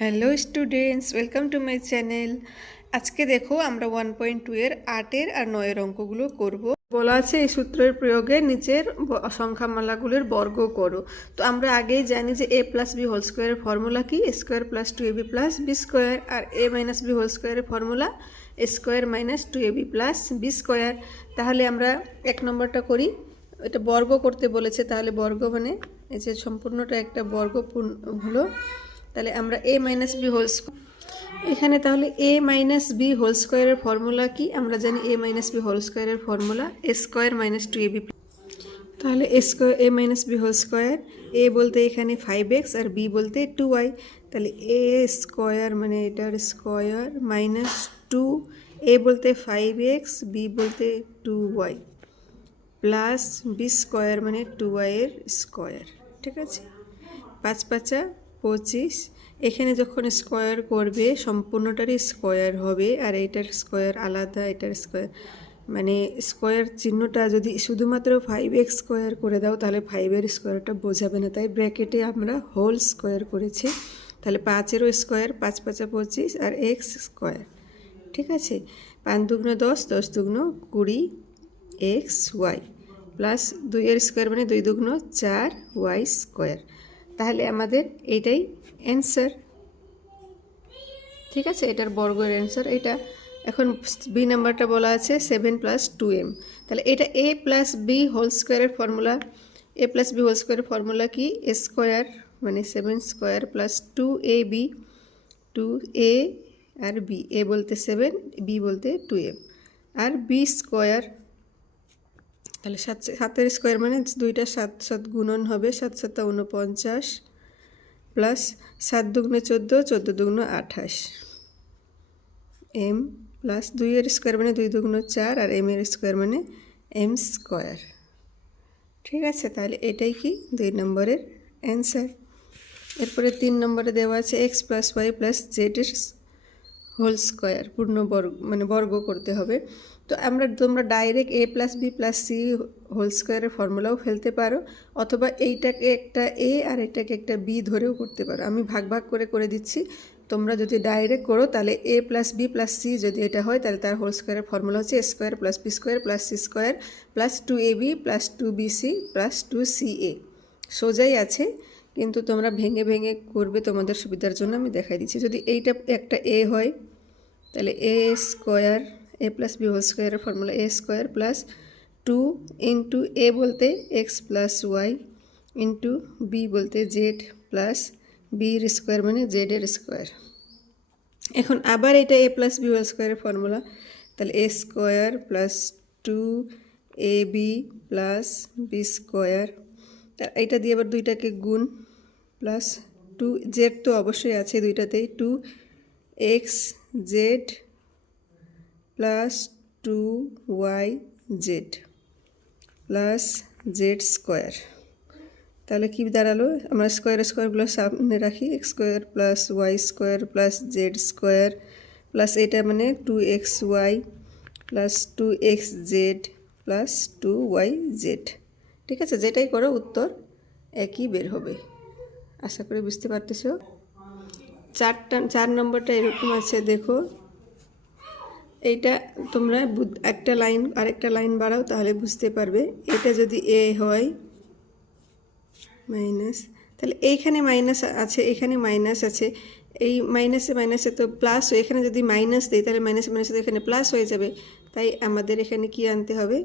Hello students welcome to my channel আজকে দেখো, আমরা ওয়ান পয়েন্ট টু এর আটের আর নয়ের অঙ্কগুলো করব। বলা আছে এই সূত্রের প্রয়োগে নিচের সংখ্যামালাগুলোর বর্গ করো। তো আমরা আগেই জানি যে এ প্লাস বি হোল স্কোয়ারের ফর্মুলা কি? Square plus two A B plus B square R A minus B whole স্কোয়ারের formula square minus two A B plus B square তাহলে আমরা এক নম্বরটা করি। এটা বর্গ করতে বলেছে, তাহলে বর্গ মানে এই যে সম্পূর্ণটা একটা বর্গ হলো। তাহলে আমরা এ মাইনাস বি হোল এখানে তাহলে এ মাইনাস বি হোল স্কোয়ারের ফর্মুলা কি? আমরা জানি এ মাইনাস বি হোল স্কোয়ারের formula A square minus two A B তাহলে A square A minus B whole square A বলতে এখানে ফাইভ এক্স আর বি বলতে টু ওয়াই তাহলে এ স্কোয়ার মানে এটার স্কোয়ার মাইনাস টু এ বলতে ফাইভ এক্স বি বলতে two Y plus B square মানে টু ওয়াইয়ের স্কোয়ার ঠিক আছে? পাঁচ পাঁচা পঁচিশ, এখানে যখন স্কোয়ার করবে, সম্পূর্ণটারই স্কোয়ার হবে, আর এইটার স্কোয়ার আলাদা, এটার স্কোয়ার মানে স্কোয়ার চিহ্নটা যদি শুধুমাত্র ফাইভ এক্স স্কোয়ার করে দাও, তাহলে ফাইভের স্কোয়ারটা বোঝাবে না। তাই ব্র্যাকেটে আমরা হোল স্কোয়ার করেছি। তাহলে পাঁচেরও স্কোয়ার পাঁচ পাঁচা পঁচিশ, আর এক্স স্কোয়ার ঠিক আছে? পাঁচ দুগ্ন দশ দশ দুগ্ন কুড়ি এক্স ওয়াই প্লাস দুইয়ের স্কোয়ার মানে দুই দুগ্ন চার ওয়াই স্কোয়ার তাহলে আমাদের এইটাই অ্যান্সার ঠিক আছে? এটার বর্গের অ্যান্সার এটা এখন বি নাম্বারটা বলা আছে সেভেন প্লাস টু এম তাহলে এটা এ প্লাস বি হোল স্কোয়ারের formula A plus B whole স্কোয়ারের ফর্মুলা কি? এ স্কোয়ার মানে seven square plus two A B two A R B A বলতে সেভেন বি বলতে টু এম আর B square তাহলে সাত সাতের স্কোয়ার মানে দুইটা সাত সাত গুণন হবে, সাত সাতটা উনপঞ্চাশ প্লাস সাত দুগুণে চোদ্দ চোদ্দ দুগ্ন আঠাশ। এম প্লাস দুইয়ের স্কোয়ার মানে দুই দুগুণ চার আর এম এর স্কোয়ার মানে এম স্কোয়ার ঠিক আছে, তাহলে এটাই কি? দুই নম্বরের অ্যান্সার এরপরে তিন নম্বরে দেওয়া আছে এক্স প্লাস ওয়াই প্লাস জেডের হোল স্কোয়ার পূর্ণ বর্গ মানে বর্গ করতে হবে। তো আমরা, তোমরা direct A plus B plus C whole স্কোয়ারের ফর্মুলাও ফেলতে পারো, অথবা এইটাকে একটা এ আর এটাকে একটা বি ধরেও করতে পারো। আমি ভাগ ভাগ করে করে দিচ্ছি। তোমরা যদি ডাইরেক্ট করো, তাহলে A plus B plus C যদি এটা হয়, তাহলে তার হোল স্কোয়ারের ফর্মুলা হচ্ছে A square plus B square plus C square plus two A B plus two B C plus two C A সোজাই আছে, কিন্তু তোমরা ভেঙে ভেঙে করবে তোমাদের সুবিধার জন্য আমি দেখাই দিচ্ছি। যদি এইটা একটা এ হয়, তাহলে A square A plus B whole স্কোয়ারের formula A square plus two into A বলতে X plus Y into B বলতে জেড প্লাস বির স্কোয়ার মানে জেডের স্কোয়ার এখন আবার এটা এ প্লাস বি হোল স্কোয়ারের ফর্মুলা তাহলে A square plus two A B plus B square এইটা দিয়ে আবার দুইটাকে গুণ প্লাস টু জেড তো অবশ্যই আছে দুইটাতেই two X Z plus two Y Z, plus Z square. তাহলে কি দাঁড়াল? আমরা স্কোয়ার, স্কোয়ারগুলো সামনে রাখি। X square plus Y square plus Z square plus এটা মানে two X Y plus two X Z plus two Y Z. ঠিক আছে? যেটাই করো, উত্তর একই বের হবে। আশা করি বুঝতে পারতেছো? চারটা, চার নম্বরটা এরকম আছে, দেখো। এইটা তোমরা একটা লাইন, আরেকটা লাইন বাড়াও তাহলে বুঝতে পারবে। এটা যদি এ হয়, মাইনাস, তাহলে এইখানে মাইনাস আছে, এখানে মাইনাস আছে। এই মাইনাসে মাইনাসে তো প্লাস হয় এখানে যদি মাইনাস দিই, তাহলে মাইনাসে মাইনাসে তো এখানে প্লাস হয়ে যাবে। তাই আমাদের এখানে কি আনতে হবে?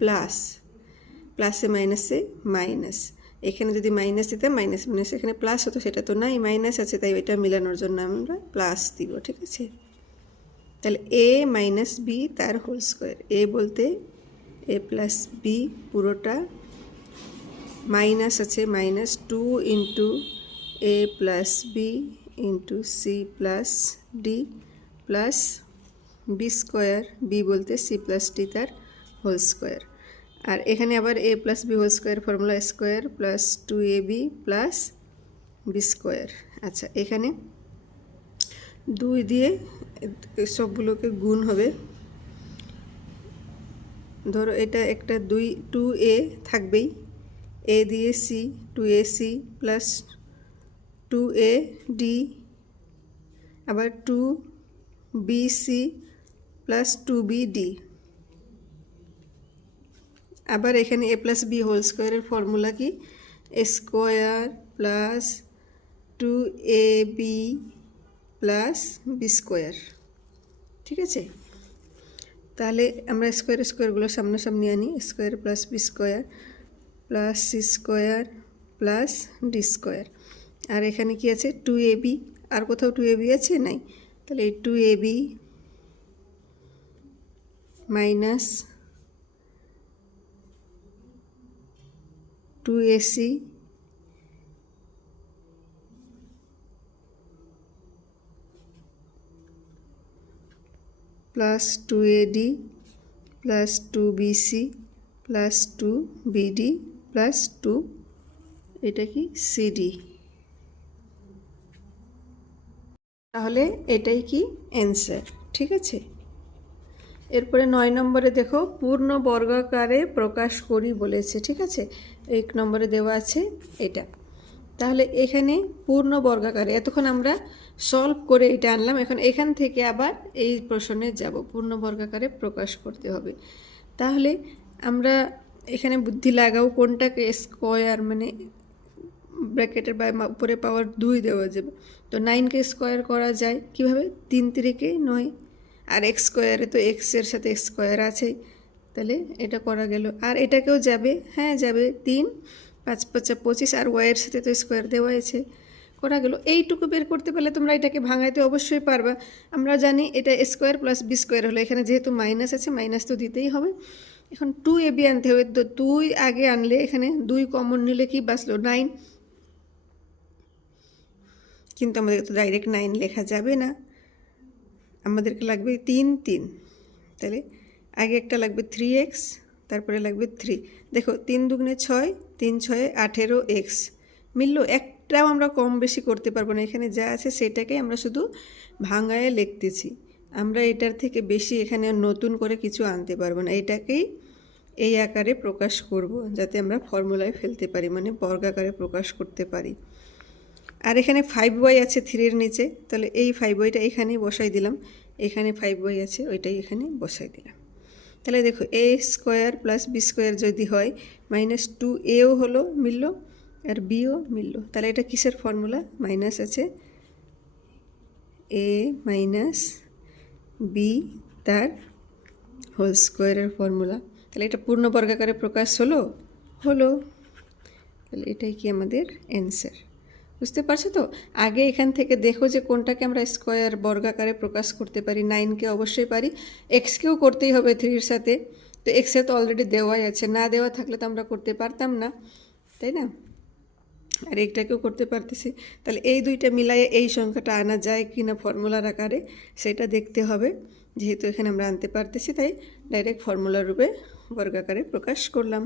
প্লাস প্লাসে মাইনাসে মাইনাস এখানে যদি মাইনাস দিতাম মাইনাস মাইনাস এখানে প্লাস হতো, সেটা তো নাই মাইনাস আছে, তাই এটা মেলানোর জন্য আমরা প্লাস দিব, ঠিক আছে? তাহলে এ মাইনাস বি তার হোল স্কোয়ার এ বলতে এ প্লাস বি পুরোটা মাইনাস আছে minus two into A plus B into C plus D plus B square B বলতে সি প্লাস ডি তার হোল স্কোয়ার আর এখানে আবার A plus B whole square formula square plus two A B plus B square আচ্ছা এখানে দুই দিয়ে সবগুলোকে গুণ হবে। ধরো এটা একটা দুই টু এ থাকবেই। এ দিয়ে C two A C plus two A D আবার two B C plus two B D আবার এখানে এ প্লাস বি হোল স্কোয়ারের ফর্মুলা কি? Square plus two A B plus B square, ঠিক আছে? তাহলে আমরা স্কোয়ার স্কোয়ারগুলো সামনাসামনি আনি, square plus B square plus C square plus D square. আর এখানে কি আছে? টু এ বি, আর কোথাও টু এ বি আছে? নাই। তাহলে এই two A B minus two AC plus two AD plus two BC plus two BD plus two, এটা কি সিডি তাহলে এটাই কি অ্যান্সার, ঠিক আছে? এরপরে নয় নম্বরে দেখো, পূর্ণ বর্গাকারে প্রকাশ করি বলেছে, ঠিক আছে? এক নম্বরে দেওয়া আছে এটা। তাহলে এখানে পূর্ণ বর্গাকারে, এতক্ষণ আমরা সলভ করে এটা আনলাম। এখন এখান থেকে আবার এই প্রশ্নে যাব। পূর্ণ বর্গাকারে প্রকাশ করতে হবে। তাহলে আমরা এখানে বুদ্ধি লাগাও কোনটাকে স্কোয়ার মানে ব্র্যাকেটের বা উপরে পাওয়ার দুই দেওয়া যাবে। তো নাইনকে স্কোয়ার করা যায় কীভাবে? তিন তিরিকে নয়। আর এক্স স্কোয়ারে তো এক্সের সাথে এক্স স্কোয়ার আছেই। তাহলে এটা করা গেল। আর এটাকেও যাবে? হ্যাঁ যাবে। তিন, পাঁচ, পাঁচা পঁচিশ। আর ওয়াইয়ের সাথে তো স্কোয়ার দেওয়া আছে। করা গেল। এইটুকু বের করতে পারলে তোমরা এটাকে ভাঙাইতে অবশ্যই পারবা। আমরা জানি এটা স্কোয়ার প্লাস বি স্কোয়ার হলো। এখানে যেহেতু মাইনাস আছে মাইনাস তো দিতেই হবে। এখন টু এ বি আনতে হবে। তো দুই আগে আনলে এখানে দুই কমন নিলে কি বাঁচলো? নাইন কিন্তু আমাদের তো ডাইরেক্ট নাইন লেখা যাবে না। আমাদেরকে লাগবে তিন তিন। তাহলে আগে একটা লাগবে থ্রি এক্স তারপরে লাগবে থ্রি দেখো, তিন দুগুণে ছয়, তিন ছয়ে আঠেরো এক্স মিললো একটাও আমরা কম বেশি করতে পারব না। এখানে যা আছে সেটাকে আমরা শুধু ভাঙায় লিখতেছি। আমরা এটার থেকে বেশি এখানে নতুন করে কিছু আনতে পারব না। এটাকেই এই আকারে প্রকাশ করব যাতে আমরা ফর্মুলায় ফেলতে পারি মানে বর্গাকারে প্রকাশ করতে পারি। আর এখানে ফাইভ ওয়াই আছে থ্রির নিচে। তাহলে এই ফাইভ ওয়াইটা এখানে বসাই দিলাম। এখানে ফাইভ ওয়াই আছে, ওইটাই এখানে বসাই দিলাম। তাহলে দেখো A square plus B square যদি হয় মাইনাস টু এও হলো মিলল। আর বিও মিলল। তাহলে এটা কিসের ফর্মুলা মাইনাস আছে। এ মাইনাস বি তার হোল স্কোয়ারের ফর্মুলা তাহলে এটা পূর্ণ বর্গাকারে প্রকাশ হলো? হলো। তাহলে এটাই কি আমাদের অ্যান্সার বুঝতে পারছ তো? আগে এখান থেকে দেখো যে কোনটাকে আমরা স্কোয়ার বর্গাকারে প্রকাশ করতে পারি। নাইনকে অবশ্যই পারি। এক্সকেও করতেই হবে থ্রির সাথে। তো এক্সে তো অলরেডি দেওয়াই আছে। না দেওয়া থাকলে তো আমরা করতে পারতাম না। তাই না? আর এইটাকেও করতে পারতেছি। তাহলে এই দুইটা মিলাইয়ে এই সংখ্যাটা আনা যায় কি না ফর্মুলার আকারে, সেটা দেখতে হবে। যেহেতু এখানে আমরা আনতে পারতেছি, তাই ডাইরেক্ট ফর্মুলা রূপে বর্গাকারে প্রকাশ করলাম।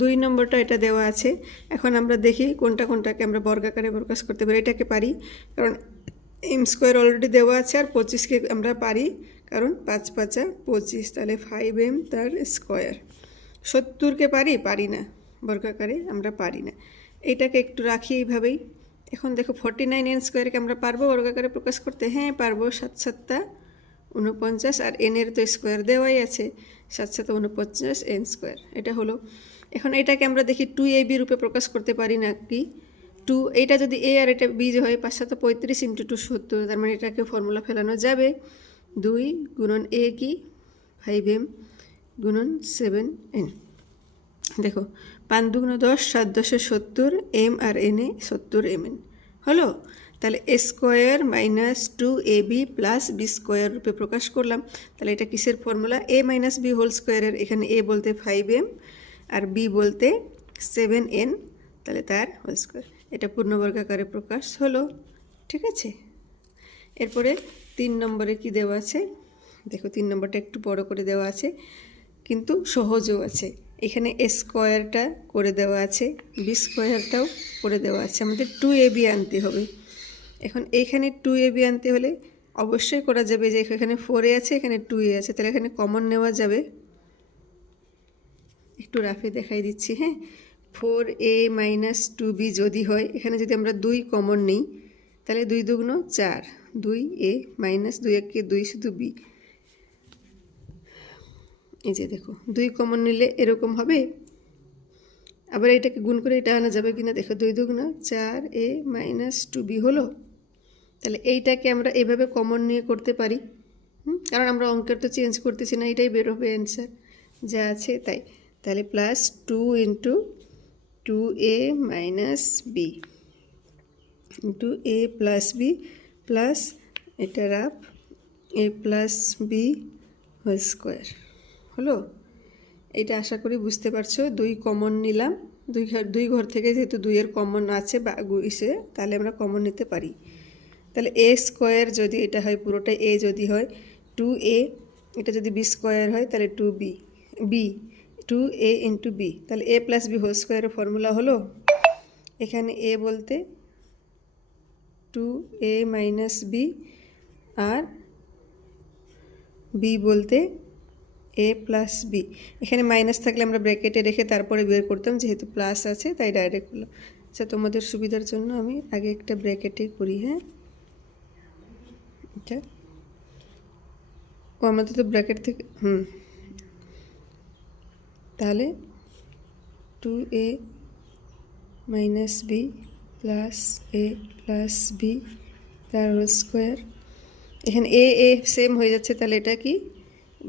দুই নম্বরটা এটা দেওয়া আছে। এখন আমরা দেখি কোনটা কোনটাকে আমরা বর্গাকারে প্রকাশ করতে পারি। এটাকে পারি, কারণ এম স্কোয়ার অলরেডি দেওয়া আছে আর পঁচিশকে আমরা পারি, কারণ পাঁচ পাঁচা পঁচিশ, তাহলে ফাইভ এম তার স্কোয়ার সত্তরকে পারি পারি না। বর্গাকারে আমরা পারি না। এটাকে একটু রাখি এইভাবেই। এখন দেখো ফর্টি নাইন এন স্কোয়ারকে আমরা পারব বর্গাকারে প্রকাশ করতে। হ্যাঁ পারব সাত সাতটা উনপঞ্চাশ আর এনের তো স্কোয়ার দেওয়াই আছে। সাত সাত উনপঞ্চাশ এন স্কোয়ার এটা হলো। এখন এটাকে আমরা দেখি টু এ বি রূপে প্রকাশ করতে পারি না কি? টু এইটা যদি এ আর এটা বি হয়, পাঁচ সাত পঁয়ত্রিশ ইন্টু টু সত্তর, তার মানে এটাকে ফর্মুলা ফেলানো যাবে। দুই গুণন এ কি? ফাইভ এম গুণন সেভেন এন দেখো পাঁচ দুগুণ দশ, সাত দশে সত্তর, এম আর এন এ সত্তর এম এন। হলো? তাহলে A square minus two A B plus B square রূপে প্রকাশ করলাম। তাহলে এটা কিসের formula? A minus B whole স্কোয়ারের, এখানে এ বলতে ফাইভ এম আর বি বলতে সেভেন এন। তাহলে তার হোল স্কোয়ার। এটা পূর্ণবর্গাকারে প্রকাশ হলো। ঠিক আছে? এরপরে তিন নম্বরে কি দেওয়া আছে? দেখো, তিন নম্বরটা একটু বড় করে দেওয়া আছে, কিন্তু সহজও আছে। এখানে স্কোয়ারটা করে দেওয়া আছে বি স্কোয়ারটাও করে দেওয়া আছে। আমাদের টু এ বি আনতে হবে। এখন এখানে টু এ বি আনতে হলে অবশ্যই করা যাবে যে এখানে ফোর এ আছে, এখানে টু এ আছে। তাহলে এখানে কমন নেওয়া যাবে। একটু রাফে দেখাই দিচ্ছি হ্যাঁ? Four A minus two B যদি হয়, এখানে যদি আমরা দুই কমন নিই, তাহলে দুই দুগুণ চার, দুই এ মাইনাস দুই একে দুই শুধু বি এই যে দেখো, দুই কমন নিলে এরকম হবে। আবার এটাকে গুণ করে এটা আনা যাবে কিনা, দেখো, দুই দুগুণ চার এ মাইনাস টু বি হলো। তাহলে এইটাকে আমরা এভাবে কমন নিয়ে করতে পারি? কারণ আমরা অঙ্কের তো চেঞ্জ করতেছি না, এটাই বের হবে অ্যান্সার যা আছে তাই। তাহলে plus two into two A minus B into A plus B plus এটার up A plus B whole square হলো? এটা আশা করি বুঝতে পারছ। দুই কমন নিলাম। দুই ঘর দুই ঘর থেকে যেহেতু দুইয়ের কমন আছে বা ইসে, তাহলে আমরা কমন নিতে পারি। তাহলে এ স্কোয়ার যদি এটা হয়, পুরোটা এ যদি হয় টু এ এটা যদি বি স্কোয়ার হয়, তাহলে two B B two A into B তাহলে এ প্লাস বি হোল স্কোয়ারের ফর্মুলা হলো? এখানে এ বলতে টু এ মাইনাস বি আর বি বলতে এ প্লাস বি এখানে মাইনাস থাকলে আমরা ব্র্যাকেটে রেখে তারপরে বের করতাম, যেহেতু প্লাস আছে, তাই ডাইরেক্ট হলো। আচ্ছা তোমাদের সুবিধার জন্য আমি আগে একটা ব্র্যাকেটে করি হ্যাঁ? এটা ও, আমাদের তো ব্র্যাকেট থেকে, হুম। তাহলে two A minus B plus A plus B তার স্কোয়ার এখানে এ এ সেম হয়ে যাচ্ছে, তাহলে এটা কি?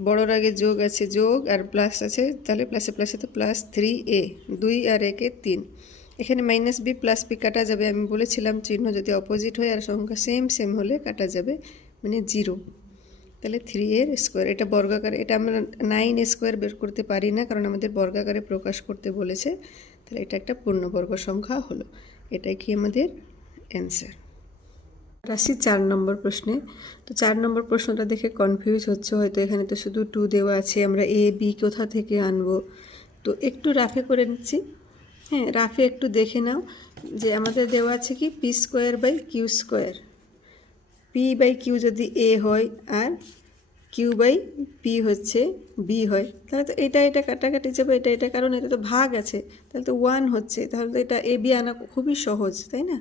বড়র আগে যোগ আছে যোগ আর প্লাস আছে, তাহলে প্লাসে প্লাসে তো প্লাস থ্রি এ দুই আর একে তিন। এখানে মাইনাস বি প্লাস বি কাটা যাবে, আমি বলেছিলাম চিহ্ন যদি অপোজিট হয় আর সংখ্যা সেম সেম হলে কাটা যাবে মানে জিরো তাহলে থ্রি এর স্কোয়ার এটা বর্গাকারে, এটা আমরা নাইন স্কোয়ার বের করতে পারি না, কারণ আমাদের বর্গাকারে প্রকাশ করতে বলেছে। তাহলে এটা একটা পূর্ণবর্গ সংখ্যা হলো, এটাই কি আমাদের অ্যান্সার আসি চার নম্বর প্রশ্নে। তো চার নম্বর প্রশ্নটা দেখে কনফিউজ হচ্ছে, হয়তো এখানে তো শুধু টু দেওয়া আছে, আমরা এ বি কোথা থেকে আনব? তো একটু রাফে করে নিচ্ছি। হ্যাঁ রাফে একটু দেখে নাও যে আমাদের দেওয়া আছে কি P square by Q square P by Q যদি এ হয় আর কিউ বাই পি হচ্ছে বি হয়, তাহলে তো এটা এটা কাটাকাটি যাবে, এটা এটা কারণ এটা তো ভাগ আছে, তাহলে তো ওয়ান হচ্ছে, তাহলে তো এটা এ বি আনা খুবই সহজ, তাই না?